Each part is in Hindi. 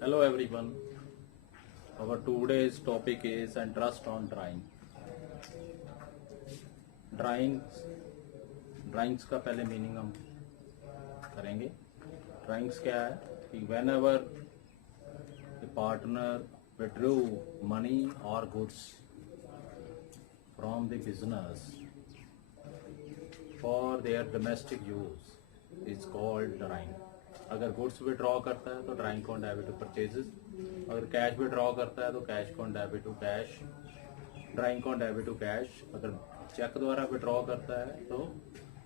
Hello everyone. Our today's topic is interest on drawing. Drawings का पहले मीनिंग हम करेंगे. ड्राइंग्स क्या है कि whenever the partner withdrew money or goods from the business for their domestic use is called drawing. अगर गुड्स विड्रॉ करता है तो drawing con debit to purchases. अगर कैश विड्रॉ करता है तो cash con debit to cash, drawing con debit to cash. अगर चेक द्वारा विड्रॉ करता है तो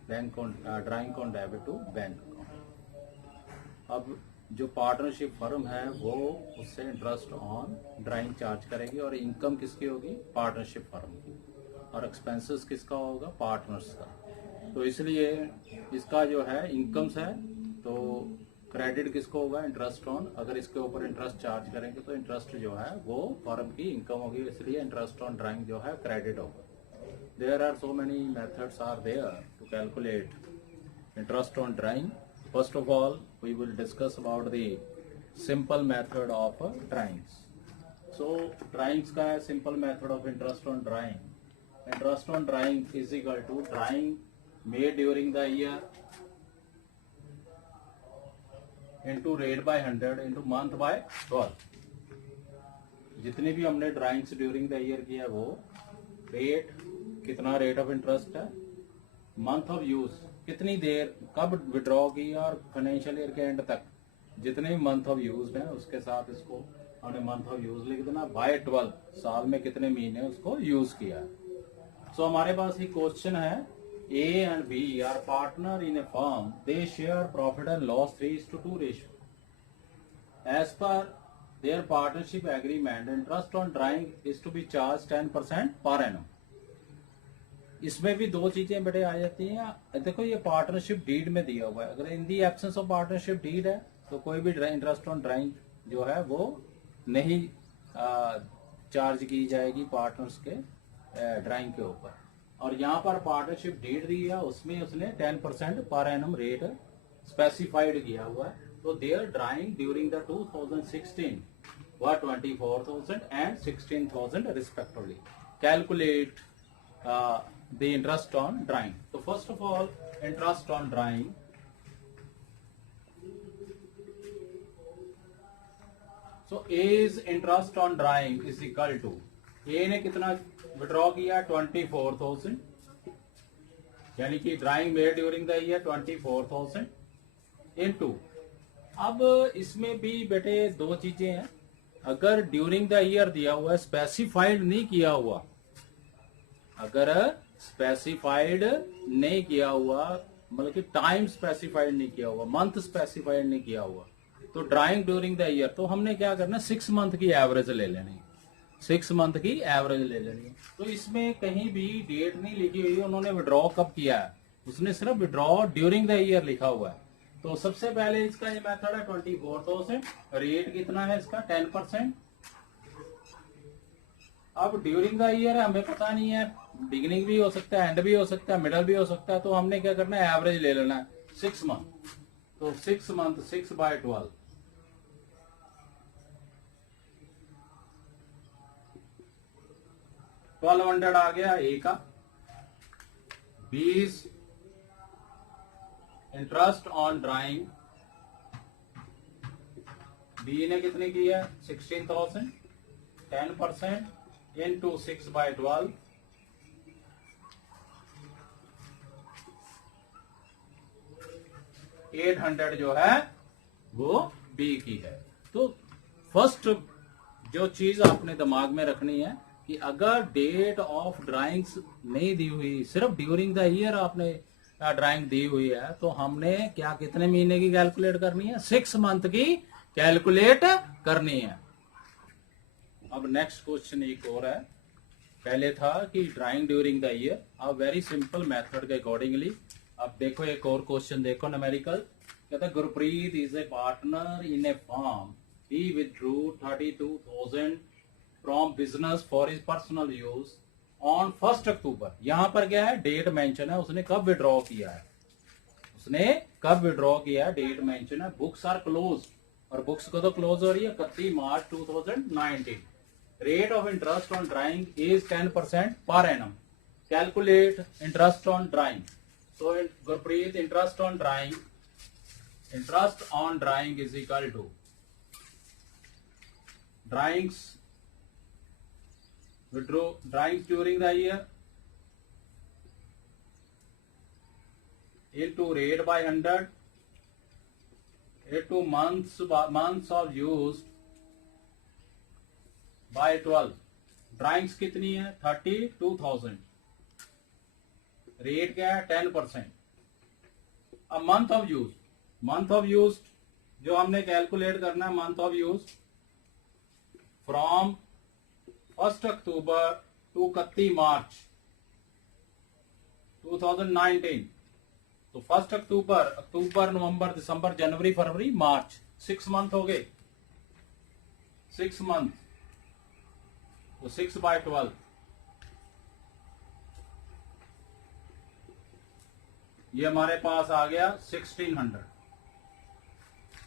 bank drawing con debit to bank account. अब जो पार्टनरशिप फर्म है वो उससे इंटरेस्ट ऑन ड्राइंग चार्ज करेगी और इनकम किसकी होगी? पार्टनरशिप फर्म की. और एक्सपेंसेस किसका होगा? पार्टनर्स का. तो इसलिए इसका जो है इनकम्स है तो क्रेडिट किसको होगा? Interest on. अगर इसके ऊपर इंटरेस्ट चार्ज करेंगे तो इंटरेस्ट जो है वो फर्म की इनकम होगी, इसलिए इंटरेस्ट ऑन ड्राइंग जो है क्रेडिट होगा. There are so many methods are there to calculate interest on drawing. First of all we will discuss about the simple method of drawings. So drawings का है simple method of interest on drawing. Interest on drawing is equal to drawing made during the year into rate by 100 into month by 12. जितनी भी हमने ड्राइंग्स ड्यूरिंग द ईयर किया वो रेट, कितना रेट ऑफ इंटरेस्ट है, मंथ ऑफ यूज कितनी देर कब विड्रॉ की और फाइनेंशियल ईयर के एंड तक जितने भी मंथ ऑफ यूज है उसके साथ इसको हमने मंथ ऑफ यूज लिख देना. बाय 12 साल में कितने महीने उसको यूज किया है. सो हमारे पास एक क्वेश्चन है. A and B are partner in a firm. They share profit and loss 3:2 ratio. As per their partnership agreement, interest on drawing is to be charged 10% per annum. इसमें भी दो चीजें बेटे आ जाती हैं. देखो ये पार्टनरशिप डीड में दिया हुआ है. अगर in the absence of partnership deed है तो कोई भी इंटरेस्ट ऑन ड्राइंग जो है वो नहीं चार्ज की जाएगी पार्टनर्स के ड्राइंग के ऊपर. और यहाँ पर पार्टनरशिप डीड दी है उसमें उसने 10% पर एनम रेट स्पेसिफाइड किया हुआ है. तो देयर ड्राइंग ड्यूरिंग द 2016 व 24,000 and 16,000 respectively. Calculate the interest on drawing. तो first of all interest on drawing, so as interest on drawing is equal to a ने कितना विड्रॉ किया? 24,000, यानी कि drawing made during the year 24,000 into. अब इसमें भी बेटे दो चीजें हैं. अगर ड्यूरिंग द ईयर दिया हुआ है, स्पेसिफाइड नहीं किया हुआ, अगर स्पेसिफाइड नहीं किया हुआ मतलब कि टाइम स्पेसिफाइड नहीं किया हुआ, मंथ स्पेसिफाइड नहीं किया हुआ, तो ड्राइंग ड्यूरिंग द ईयर तो हमने क्या करना? 6 मंथ की एवरेज ले लेनी. 6 मंथ की एवरेज ले लेनी है. तो इसमें कहीं भी डेट नहीं लिखी हुई. उन्होंने विड्रॉ कब किया है उसने सिर्फ विड्रॉ ड्यूरिंग द ईयर लिखा हुआ है. तो सबसे पहले इसका ये मेथड है 24,000. रेट कितना है इसका? 10%. अब ड्यूरिंग द ईयर है, हमें पता नहीं है, बिगिनिंग भी हो सकता है, एंड भी हो सकता है, मिडल भी हो सकता है. तो हमने क्या करना है? एवरेज ले लेना है 6 मंथ. तो 6 मंथ 6 बाय 12 1200 आ गया ए का. 20 इंटरेस्ट ऑन ड्राइंग बी ने कितने की है? 16,000. 10% इंटू 6 बाय 12 800 जो है वो बी की है. तो फर्स्ट जो चीज आपने दिमाग में रखनी है कि अगर डेट ऑफ ड्राइंग्स नहीं दी हुई, सिर्फ ड्यूरिंग द ईयर आपने ड्राइंग दी हुई है, तो हमने क्या कितने महीने की कैलकुलेट करनी है? 6 मंथ की कैलकुलेट करनी है. अब नेक्स्ट क्वेश्चन एक और है. पहले था कि ड्राइंग ड्यूरिंग द ईयर. अब वेरी सिंपल मेथड के अकॉर्डिंगली अब देखो एक और क्वेश्चन देखो न्यूमेरिकल. कहता है Gurpreet is a partner in A firm. He withdrew 32,000 from business for his personal use on 1 अक्टूबर. यहां पर क्या है? डेट मेंशन है, उसने कब विड्रॉ किया है, उसने कब विड्रॉ किया, डेट मेंशन है. बुक्स आर क्लोज और बुक्स को तो क्लोज हो रही है 31 मार्च 2019। Rate of interest on drawing is 10% per annum. Calculate interest on drawing. तो Gurpreet, interest on drawing is equal to drawings during the year into rate by 100 into months of use by 12। Drawings कितनी है? 32,000। रेट क्या है? 10%। अब मंथ ऑफ यूज जो हमने कैलकुलेट करना है, month of use from 1 October to 31 मार्च 2019। तो 1 अक्टूबर, नवंबर, दिसंबर, जनवरी, फरवरी, मार्च, 6 मंथ हो गए। 6 मंथ, तो 6/12 ये हमारे पास आ गया 1600।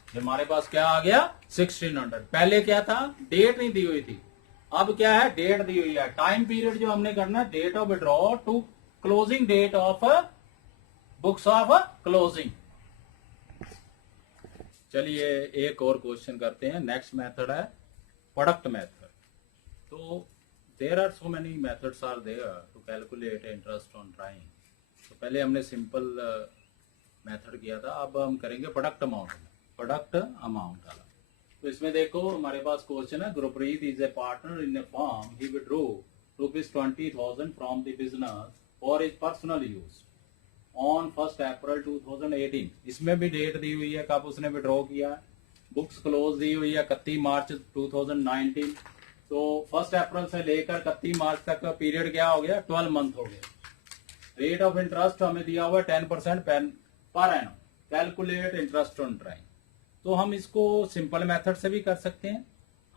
ये हमारे पास क्या आ गया? 1600। पहले क्या था? डेट नहीं दी हुई थी, अब क्या है? डेट दी हुई है। टाइम पीरियड जो हमने करना है, date of withdraw to closing date of books of closing. चलिए एक और क्वेश्चन करते हैं। नेक्स्ट मेथड है प्रोडक्ट मेथड। तो there are so many methods are there to calculate interest on drawing. तो पहले हमने सिंपल मेथड किया था, अब हम करेंगे प्रोडक्ट अमाउंट वाला। तो इसमें देखो हमारे पास क्वेश्चन है, Gurpreet is a partner in A firm, he withdraw ₹20,000 from the business for his personal use on 1 अप्रैल 2018। इसमें भी डेट दी हुई है कब उसने विड्रॉ किया। बुक्स क्लोज दी हुई है 31 मार्च 2019। तो 1 अप्रैल से लेकर 31 मार्च तक का पीरियड क्या हो गया? 12 मंथ हो गया। रेट ऑफ इंटरेस्ट हमें दिया हुआ है 10% per annum. Calculate interest on drawing. तो हम इसको सिंपल मेथड से भी कर सकते हैं,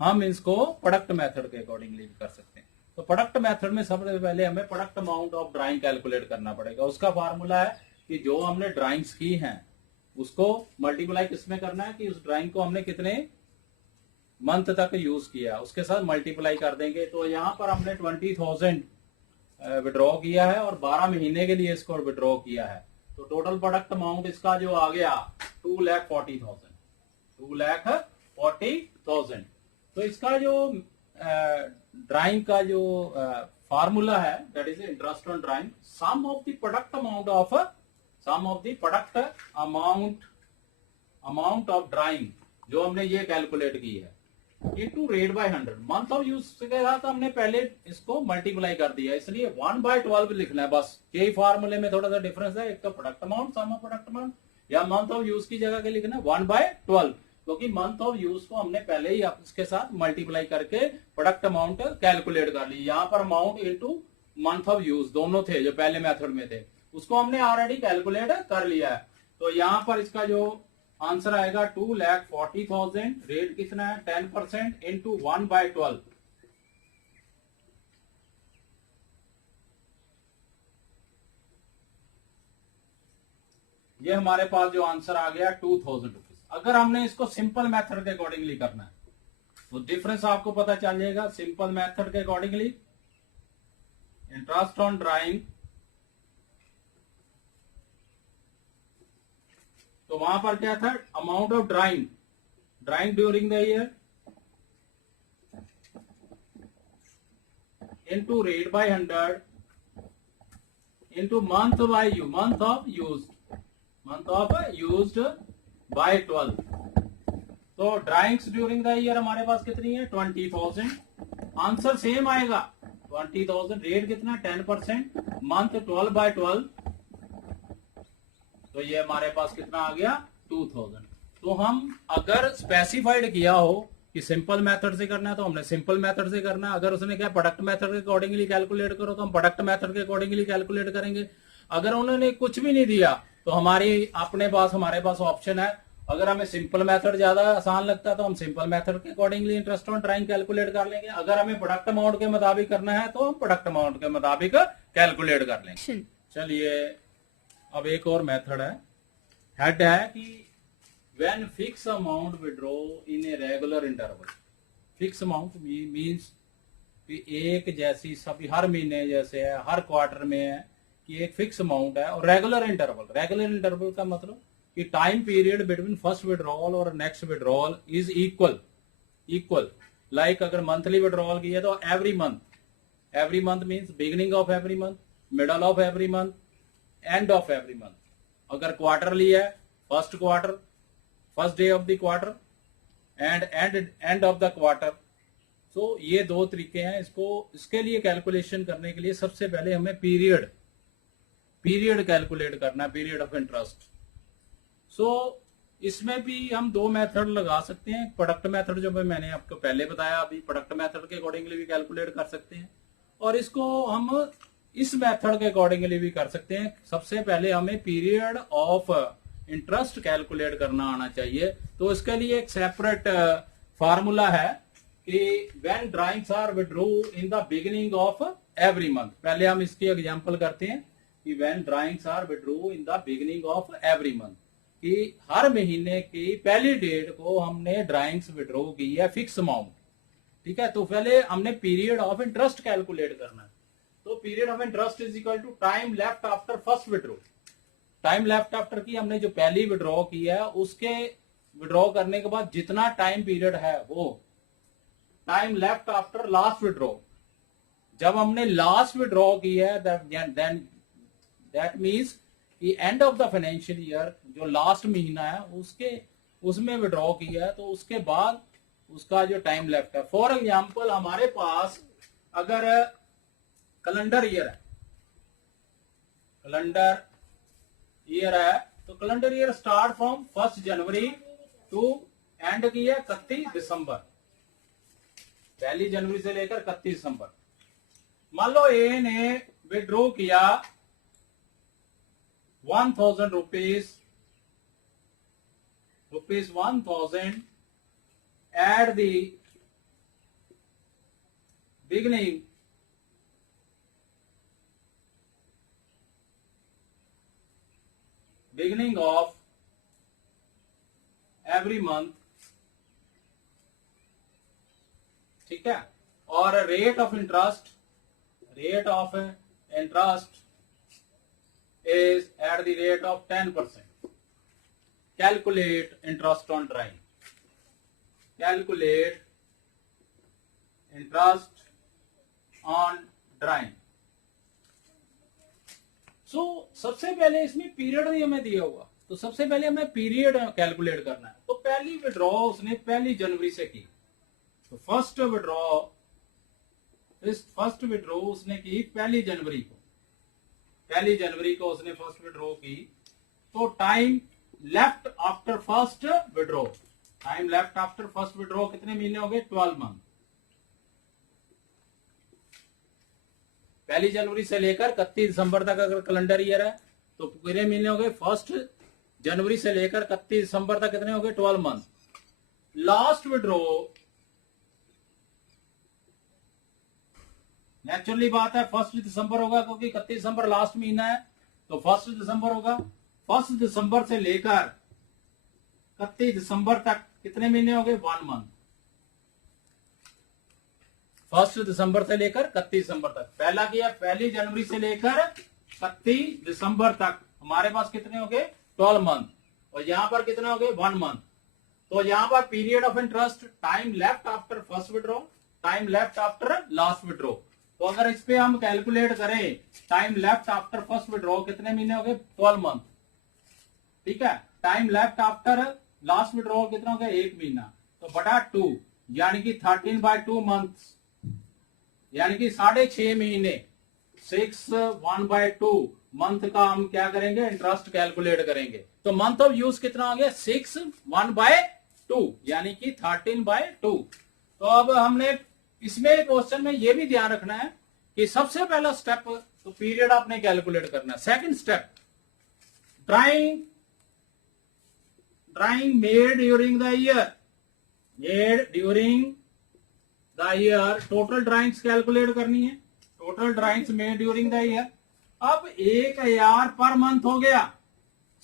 हम इसको प्रोडक्ट मेथड के अकॉर्डिंगली भी कर सकते हैं। तो प्रोडक्ट मेथड में सबसे पहले हमें product amount of drawing calculate करना पड़ेगा। उसका फार्मूला है कि जो हमने ड्राइंग्स की हैं उसको मल्टीप्लाई किसमें करना है, कि उस ड्राइंग को हमने कितने मंथ तक यूज किया उसके साथ मल्टीप्लाई कर देंगे। तो यहाँ पर हमने 20,000 विड्रॉ किया है और 12 महीने के लिए इसको विड्रॉ किया है। तो टोटल प्रोडक्ट अमाउंट इसका जो आ गया 2,40,000। 2,40,000। तो इसका जो ड्राइंग का जो फार्मूला है, that is interest on drawing, sum of the product amount of drawing जो हमने ये कैलकुलेट की है, into rate by 100। Month of use के साथ हमने पहले इसको मल्टीप्लाई कर दिया, इसलिए 1/12 लिखना है बस। यही फार्मूले में थोड़ा सा डिफरेंस है, एक तो product amount, sum of product amount, या मंथ ऑफ यूज की जगह के लिखना 1/12, क्योंकि मंथ ऑफ यूज को हमने पहले ही इसके साथ मल्टीप्लाई करके प्रोडक्ट अमाउंट कैलकुलेट कर ली। यहाँ पर amount into month of use दोनों थे जो पहले मेथड में थे, उसको हमने ऑलरेडी कैलकुलेट कर लिया है। तो यहाँ पर इसका जो आंसर आएगा 2,40,000। रेट कितना है? 10% इंटू 1/12। ये हमारे पास जो आंसर आ गया 2,000 रुपीज। अगर हमने इसको सिंपल मेथड के अकॉर्डिंगली करना है तो डिफरेंस आपको पता चल जाएगा। सिंपल मेथड के अकॉर्डिंगली इंटरेस्ट ऑन ड्राइंग, तो वहां पर क्या था? Amount of drawing during the year into rate by 100 into month of used by 12। तो ड्राइंग्स ड्यूरिंग द ईयर हमारे पास कितनी है? 20,000। आंसर सेम आएगा 20,000। रेट कितना? 10%। मंथ 12/12। तो ये हमारे पास कितना आ गया? 2,000। तो हम अगर स्पेसिफाइड किया हो कि सिंपल मेथड से करना है तो हमने सिंपल मेथड से करना है। अगर उसने क्या प्रोडक्ट मेथड के अकॉर्डिंगली कैलकुलेट करो तो हम प्रोडक्ट मेथड के अकॉर्डिंगली कैलकुलेट करेंगे। अगर उन्होंने कुछ भी नहीं दिया तो हमारे पास ऑप्शन है। अगर हमें सिंपल मेथड ज्यादा आसान लगता है तो हम सिंपल मेथड के accordingly interest on drawing calculate कर लेंगे। अगर हमें प्रोडक्ट अमाउंट के मुताबिक करना है तो हम प्रोडक्ट अमाउंट के मुताबिक कैलकुलेट कर लेंगे। चलिए अब एक और मेथड है, हेड है कि when fix amount withdraw in a regular interval, fix amount means कि एक जैसी सभी हर महीने जैसे है, हर क्वार्टर में है कि एक फिक्स अमाउंट है, और रेगुलर इंटरवल का मतलब कि time period between first withdrawal और next withdrawal is equal. Like अगर मंथली विड्रॉल की है तो every month means beginning of every month, middle of every month, end of every month. अगर क्वार्टरली है, first quarter, first day of the quarter and end of the quarter. तो ये दो तरीके हैं इसके लिए कैलकुलेशन करने के लिए सबसे पहले हमें पीरियड कैलकुलेट करना है, पीरियड ऑफ इंटरेस्ट। सो इसमें भी हम दो मेथड लगा सकते हैं। प्रोडक्ट मेथड जो मैंने आपको पहले बताया, अभी प्रोडक्ट मेथड के अकॉर्डिंगली भी कैलकुलेट कर सकते हैं, और इसको हम इस मेथड के अकॉर्डिंगली भी कर सकते हैं। सबसे पहले हमें पीरियड ऑफ इंटरेस्ट कैलकुलेट करना आना चाहिए। तो इसके लिए एक सेपरेट फार्मूला है कि when drawings are withdraw in the beginning of every month. पहले हम इसकी एग्जांपल करते हैं कि when drawings are withdraw in the beginning of every month, कि हर महीने की पहली डेट को हमने ड्राइंग्स विड्रॉ की है फिक्स अमाउंट, ठीक है। तो पहले हमने पीरियड ऑफ इंटरेस्ट कैलकुलेट करना है। तो period of interest is equal to time left after first withdraw. Time left after की हमने जो पहली विड्रॉ की है उसके विड्रॉ करने के बाद जितना टाइम पीरियड है वो time left after last withdraw. जब हमने लास्ट विड्रॉ की है दैट मीन्स कि and of the financial year, जो लास्ट महीना है उसमें विड्रॉ किया है, तो उसके बाद उसका जो टाइम लेफ्ट है। फॉर एग्जांपल हमारे पास अगर कैलेंडर ईयर है तो calendar year start from 1 January to end की है 31 दिसंबर, पहली जनवरी से लेकर 31 दिसंबर। मान लो ए ने विड्रॉ किया 1000 rupees 1000 at the beginning of every month, ठीक है। और rate of interest is at the rate of 10%. Calculate interest on drawing. Calculate interest on drawing. So सबसे पहले इसमें पीरियड ही हमें दिया हुआ, तो सबसे पहले हमें पीरियड कैलकुलेट करना है। तो पहली विड्रॉ उसने पहली जनवरी से की, तो फर्स्ट विड्रॉ उसने की पहली जनवरी को उसने फर्स्ट विड्रॉ की। तो time left after first withdraw कितने महीने हो गए? 12 मंथ। पहली जनवरी से लेकर 31 दिसंबर तक अगर कैलेंडर ईयर है तो कितने महीने हो गए? 1 जनवरी से लेकर 31 दिसंबर तक कितने हो गए? 12 मंथ। लास्ट विड्रॉ नेचुरली बात है 1 दिसंबर होगा, क्योंकि 31 दिसंबर लास्ट महीना है, तो 1 दिसंबर होगा। 1 दिसंबर से लेकर 31 दिसंबर तक कितने महीने हो गए? 1 मंथ। 1 दिसंबर से लेकर 31 दिसंबर तक। पहला किया पहली जनवरी से लेकर 31 दिसंबर तक, हमारे पास कितने हो गए? 12 मंथ। और यहां पर कितने हो गए? 1 मंथ। तो यहां पर period of interest time left after first withdraw, time left after last withdraw. तो अगर इस पे हम कैलकुलेट करें time left after first withdraw कितने महीने हो गए? 12 मंथ, ठीक है। Time left after last withdraw कितना हो गया? 1 महीना। तो बटा 2 यानी कि 13/2 मंथ्स, यानी कि 6.5 महीने। 1/2 मंथ का हम क्या करेंगे? इंटरेस्ट कैलकुलेट करेंगे। तो मंथ ऑफ यूज कितना हो गया? 1/2 यानी कि 13/2। तो अब हमने इसमें क्वेश्चन में ये भी ध्यान रखना है कि सबसे पहला स्टेप तो पीरियड आपने कैलकुलेट करना है। Second step drawing made during the year, total drawings calculate करनी है। Total drawings made during the year. अब 1000 पर मंथ हो गया,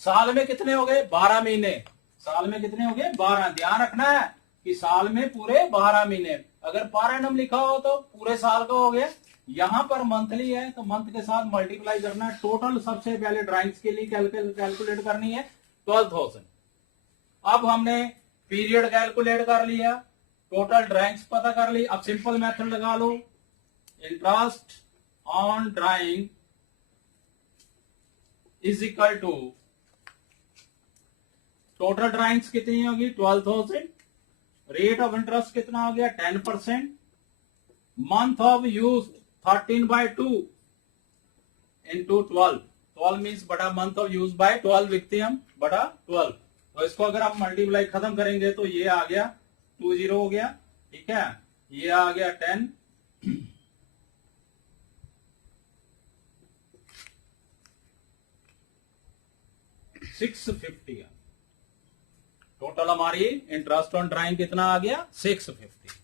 साल में कितने हो गए? 12 महीने। साल में कितने हो गए 12। ध्यान रखना है कि साल में पूरे 12 महीने, अगर पर एनम लिखा हो तो पूरे साल का हो गया, यहां पर मंथली है तो मंथ के साथ मल्टीप्लाई करना है। टोटल सबसे पहले ड्राइंग्स के लिए कैलकुलेट करनी है 12,000। अब हमने पीरियड कैलकुलेट कर लिया, टोटल ड्राइंग्स पता कर ली। अब सिंपल मेथड लगा लो, interest on drawing is equal to total drawings कितनी होगी 12,000, रेट ऑफ इंटरेस्ट कितना हो गया 10%, month of use 13/2 into 12 means बटा मंथ ऑफ यूज बाय 12 लिखते हैं हम, बटा 12। तो इसको अगर हम मल्टीप्लाई खत्म करेंगे तो ये आ गया 20 हो गया, ठीक है, ये आ गया 10, 650। टोटल हमारी इंटरेस्ट ऑन ड्राइंग कितना आ गया 650।